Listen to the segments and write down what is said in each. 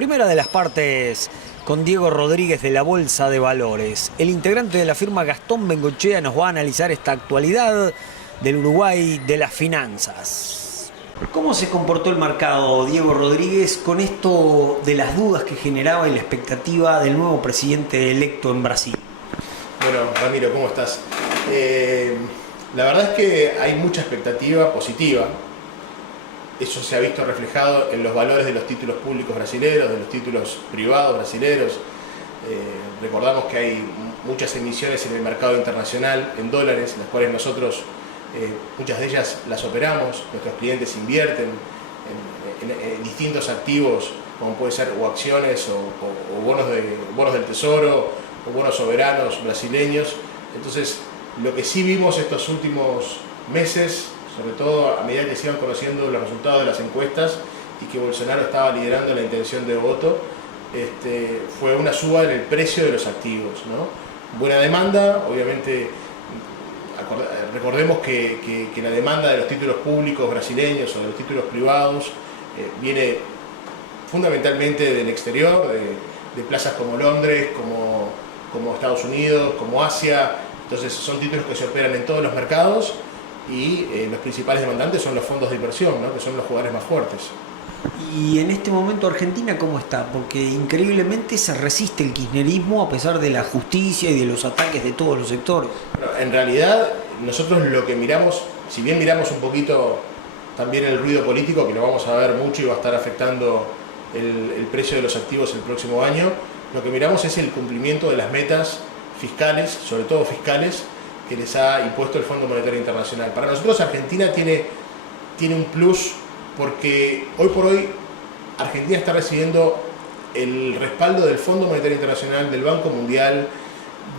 Primera de las partes con Diego Rodríguez de la Bolsa de Valores. El integrante de la firma Gastón Bengochea nos va a analizar esta actualidad del Uruguay de las finanzas. ¿Cómo se comportó el mercado, Diego Rodríguez, con esto de las dudas que generaba y la expectativa del nuevo presidente electo en Brasil? Bueno, Ramiro, ¿cómo estás? La verdad es que hay mucha expectativa positiva. Eso se ha visto reflejado en los valores de los títulos públicos brasileños, de los títulos privados brasileños. Recordamos que hay muchas emisiones en el mercado internacional en dólares, las cuales nosotros, muchas de ellas las operamos. Nuestros clientes invierten en distintos activos, como puede ser o acciones o bonos del tesoro o bonos soberanos brasileños. Entonces, lo que sí vimos estos últimos meses, sobre todo a medida que se iban conociendo los resultados de las encuestas y que Bolsonaro estaba liderando la intención de voto, fue una suba en el precio de los activos, ¿no? Buena demanda, obviamente. Recordemos que la demanda de los títulos públicos brasileños o de los títulos privados viene fundamentalmente del exterior, de plazas como Londres, como Estados Unidos, como Asia. Entonces son títulos que se operan en todos los mercados y los principales demandantes son los fondos de inversión, ¿no? Que son los jugadores más fuertes. Y en este momento Argentina, ¿cómo está? Porque increíblemente se resiste el kirchnerismo a pesar de la justicia y de los ataques de todos los sectores. Bueno, en realidad nosotros lo que miramos, si bien miramos un poquito también el ruido político, que lo vamos a ver mucho y va a estar afectando el precio de los activos el próximo año, lo que miramos es el cumplimiento de las metas fiscales, sobre todo fiscales, que les ha impuesto el Fondo Monetario Internacional. Para nosotros Argentina tiene un plus porque hoy por hoy Argentina está recibiendo el respaldo del Fondo Monetario Internacional, del Banco Mundial,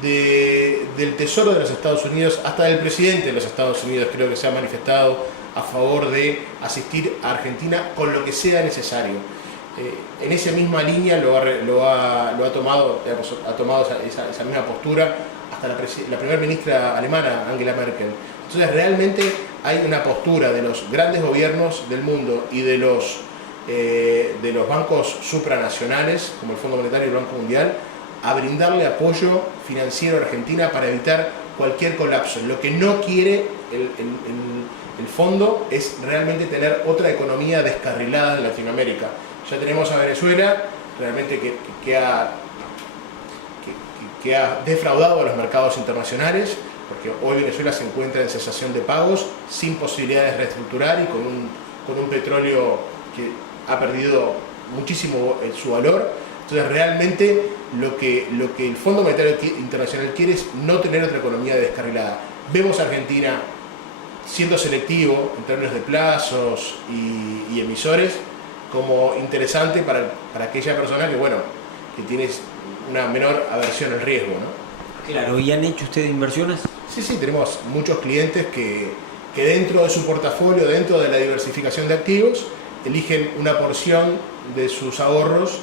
del Tesoro de los Estados Unidos, hasta del presidente de los Estados Unidos creo que se ha manifestado a favor de asistir a Argentina con lo que sea necesario. En esa misma línea lo ha tomado esa misma postura hasta la primera ministra alemana, Angela Merkel. Entonces realmente hay una postura de los grandes gobiernos del mundo y de los bancos supranacionales, como el Fondo Monetario y el Banco Mundial, a brindarle apoyo financiero a Argentina para evitar cualquier colapso. Lo que no quiere el fondo es realmente tener otra economía descarrilada en Latinoamérica. Ya tenemos a Venezuela, realmente que ha defraudado a los mercados internacionales, porque hoy Venezuela se encuentra en cesación de pagos, sin posibilidades de reestructurar y con un petróleo que ha perdido muchísimo su valor. Entonces realmente lo que el Fondo Monetario Internacional quiere es no tener otra economía descarrilada. Vemos a Argentina siendo selectivo en términos de plazos y emisores, como interesante para aquella persona que tiene una menor aversión al riesgo, ¿no? Claro, ¿y han hecho ustedes inversiones? Sí, tenemos muchos clientes que dentro de su portafolio, dentro de la diversificación de activos, eligen una porción de sus ahorros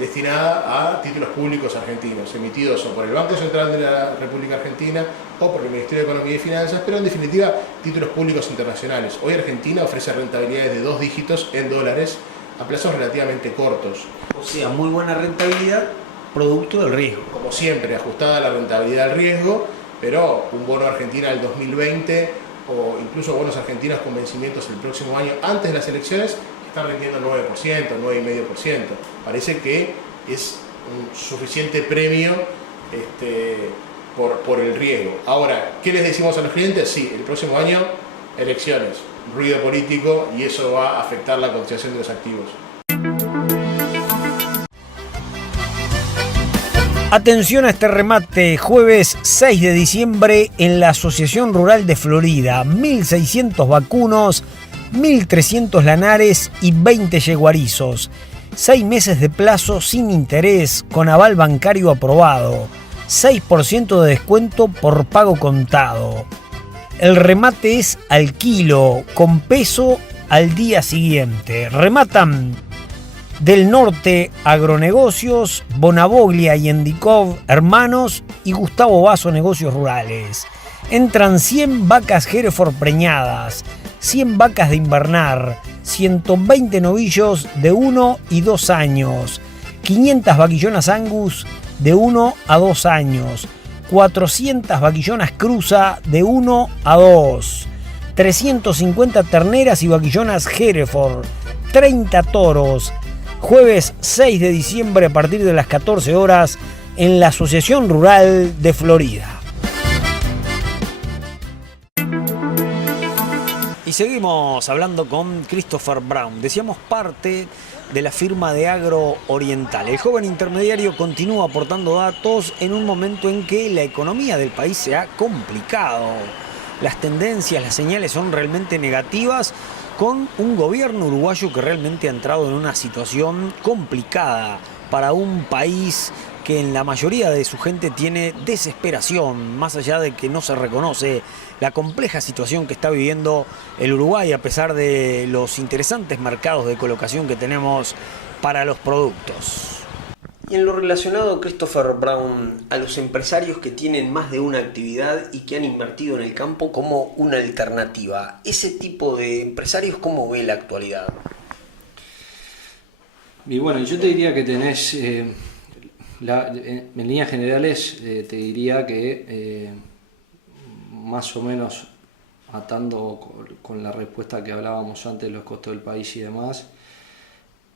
destinada a títulos públicos argentinos, emitidos o por el Banco Central de la República Argentina o por el Ministerio de Economía y Finanzas, pero en definitiva títulos públicos internacionales. Hoy Argentina ofrece rentabilidades de 2 dígitos en dólares a plazos relativamente cortos. O sea, muy buena rentabilidad, producto del riesgo. Como siempre, ajustada a la rentabilidad al riesgo, pero un bono Argentina del 2020 o incluso bonos argentinos con vencimientos el próximo año antes de las elecciones están rindiendo 9%, 9,5%. Parece que es un suficiente premio por el riesgo. Ahora, ¿qué les decimos a los clientes? Sí, el próximo año elecciones, ruido político, y eso va a afectar la cotización de los activos. Atención a este remate, jueves 6 de diciembre en la Asociación Rural de Florida, 1.600 vacunos, 1.300 lanares y 20 yeguarizos. 6 meses de plazo sin interés, con aval bancario aprobado. 6% de descuento por pago contado. El remate es al kilo, con peso al día siguiente. Rematan Del Norte Agronegocios, Bonavoglia y Endicov Hermanos y Gustavo Vaso Negocios Rurales. Entran 100 vacas Hereford preñadas, 100 vacas de invernar, 120 novillos de 1 y 2 años, 500 vaquillonas Angus de 1 a 2 años, 400 vaquillonas cruza de 1 a 2, 350 terneras y vaquillonas Hereford, 30 toros. Jueves 6 de diciembre a partir de las 14 horas en la Asociación Rural de Florida. Y seguimos hablando con Christopher Brown. Decíamos parte de la firma de Agro Oriental. El joven intermediario continúa aportando datos en un momento en que la economía del país se ha complicado. Las tendencias, las señales son realmente negativas, con un gobierno uruguayo que realmente ha entrado en una situación complicada para un país que en la mayoría de su gente tiene desesperación, más allá de que no se reconoce la compleja situación que está viviendo el Uruguay a pesar de los interesantes mercados de colocación que tenemos para los productos. Y en lo relacionado, Christopher Brown, a los empresarios que tienen más de una actividad y que han invertido en el campo como una alternativa, ese tipo de empresarios, ¿cómo ve la actualidad? Y bueno, yo te diría que tenés, en líneas generales, te diría que más o menos atando con la respuesta que hablábamos antes de los costos del país y demás,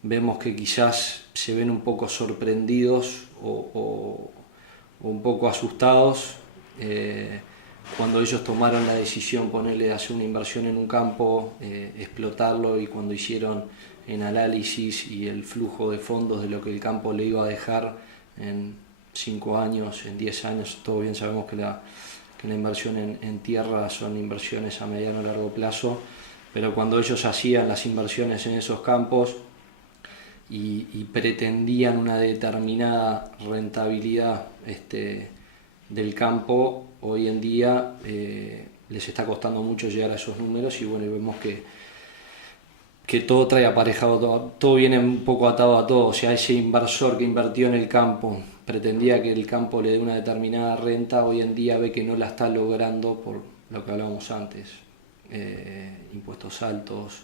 vemos que quizás se ven un poco sorprendidos o un poco asustados cuando ellos tomaron la decisión, ponerle de hacer una inversión en un campo, explotarlo, y cuando hicieron en análisis y el flujo de fondos de lo que el campo le iba a dejar en 5 años, en 10 años, todos bien sabemos que la inversión en tierra son inversiones a mediano o largo plazo, pero cuando ellos hacían las inversiones en esos campos y pretendían una determinada rentabilidad del campo, hoy en día les está costando mucho llegar a esos números, y bueno, vemos que todo trae aparejado, todo viene un poco atado a todo. O sea, ese inversor que invirtió en el campo, pretendía que el campo le dé una determinada renta, hoy en día ve que no la está logrando por lo que hablábamos antes, impuestos altos,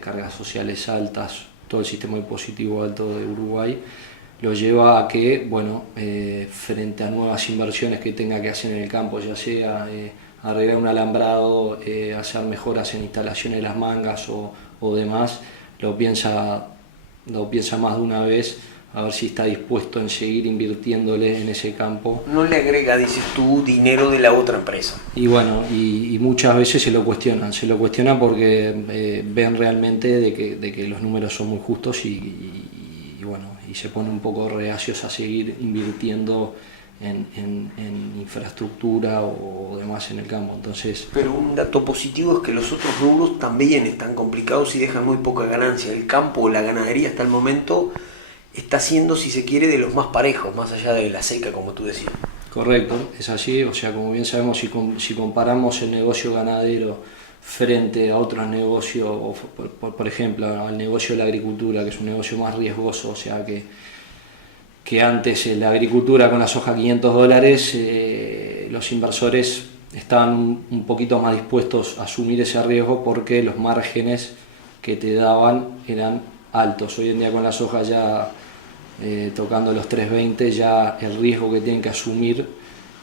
cargas sociales altas, todo el sistema impositivo alto de Uruguay lo lleva a que, bueno, frente a nuevas inversiones que tenga que hacer en el campo, ya sea arreglar un alambrado, hacer mejoras en instalaciones de las mangas o demás, lo piensa más de una vez a ver si está dispuesto en seguir invirtiéndole en ese campo. No le agrega, dices tú, dinero de la otra empresa. Y bueno, y muchas veces se lo cuestionan porque ven realmente de que los números son muy justos y bueno, y se ponen un poco reacios a seguir invirtiendo en infraestructura o demás en el campo. Entonces, pero un dato positivo es que los otros rubros también están complicados y dejan muy poca ganancia. El campo o la ganadería hasta el momento está siendo, si se quiere, de los más parejos, más allá de la seca, como tú decías. Correcto, es así. O sea, como bien sabemos, si comparamos el negocio ganadero frente a otros negocios, o por ejemplo al negocio de la agricultura, que es un negocio más riesgoso, o sea que antes la agricultura con la soja $500, los inversores estaban un poquito más dispuestos a asumir ese riesgo porque los márgenes que te daban eran altos. Hoy en día con la soja ya tocando los 3.20, ya el riesgo que tienen que asumir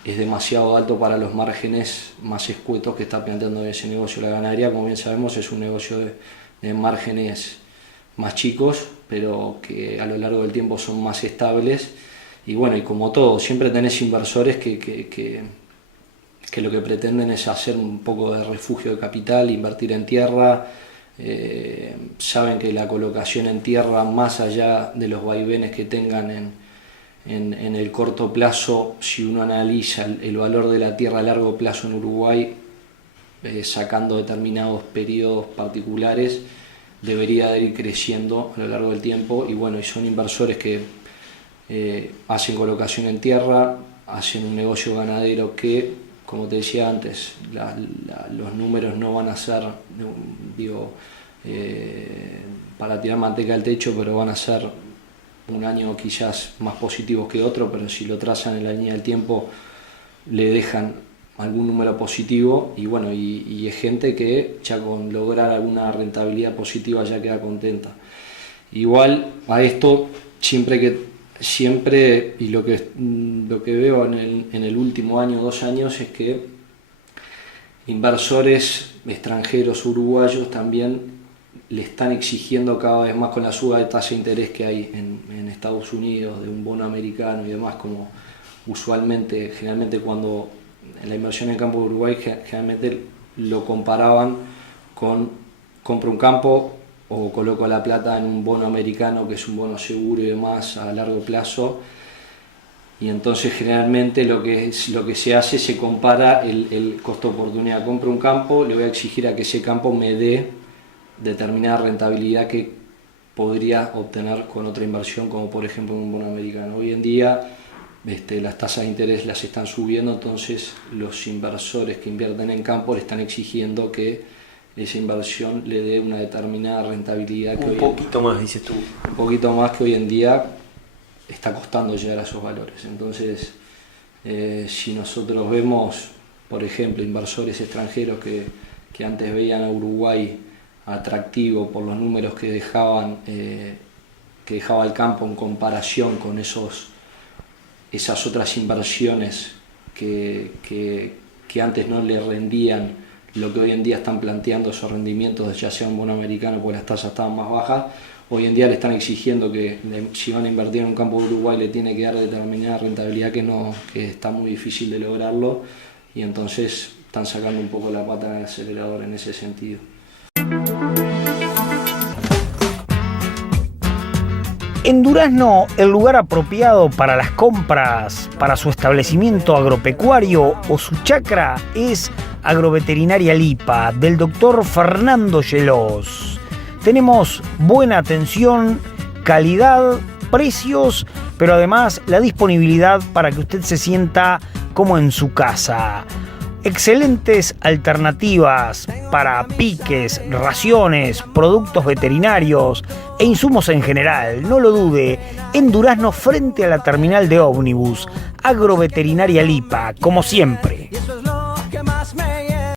es demasiado alto para los márgenes más escuetos que está planteando ese negocio. La ganadería, como bien sabemos, es un negocio de márgenes más chicos, pero que a lo largo del tiempo son más estables. Y bueno, y como todo, siempre tenés inversores que lo que pretenden es hacer un poco de refugio de capital, invertir en tierra. Saben que la colocación en tierra, más allá de los vaivenes que tengan en el corto plazo, si uno analiza el valor de la tierra a largo plazo en Uruguay, sacando determinados periodos particulares, debería de ir creciendo a lo largo del tiempo. Y bueno, y son inversores que hacen colocación en tierra, hacen un negocio ganadero que, como te decía antes, los números no van a ser, para tirar manteca al techo, pero van a ser un año quizás más positivos que otro, pero si lo trazan en la línea del tiempo, le dejan algún número positivo y bueno, y es gente que ya con lograr alguna rentabilidad positiva ya queda contenta. Igual a esto siempre y lo que veo en el último año, 2 años, es que inversores extranjeros uruguayos también le están exigiendo cada vez más, con la suba de tasa de interés que hay en Estados Unidos, de un bono americano y demás, como generalmente cuando en la inversión en campo de Uruguay generalmente lo comparaban con compro un campo o coloco la plata en un bono americano, que es un bono seguro y demás a largo plazo, y entonces generalmente lo que se hace, se compara el costo de oportunidad. Compro un campo, le voy a exigir a que ese campo me dé determinada rentabilidad que podría obtener con otra inversión, como por ejemplo en un bono americano. Hoy en día las tasas de interés las están subiendo, entonces los inversores que invierten en campo le están exigiendo que esa inversión le dé una determinada rentabilidad. Un poquito más, dices tú. Un poquito más, que hoy en día está costando llegar a esos valores. Entonces, si nosotros vemos, por ejemplo, inversores extranjeros que antes veían a Uruguay atractivo por los números que dejaba el campo en comparación con esas otras inversiones que antes no le rendían lo que hoy en día están planteando esos rendimientos, ya sea un bono americano porque las tasas estaban más bajas, hoy en día le están exigiendo que si van a invertir en un campo de Uruguay le tiene que dar determinada rentabilidad que está muy difícil de lograrlo, y entonces están sacando un poco la pata del acelerador en ese sentido. En Durazno, el lugar apropiado para las compras para su establecimiento agropecuario o su chacra es Agroveterinaria Lipa, del doctor Fernando Gelós. Tenemos buena atención, calidad, precios, pero además la disponibilidad para que usted se sienta como en su casa. Excelentes alternativas para piques, raciones, productos veterinarios e insumos en general. No lo dude, en Durazno, frente a la terminal de ómnibus. Agroveterinaria Lipa, como siempre.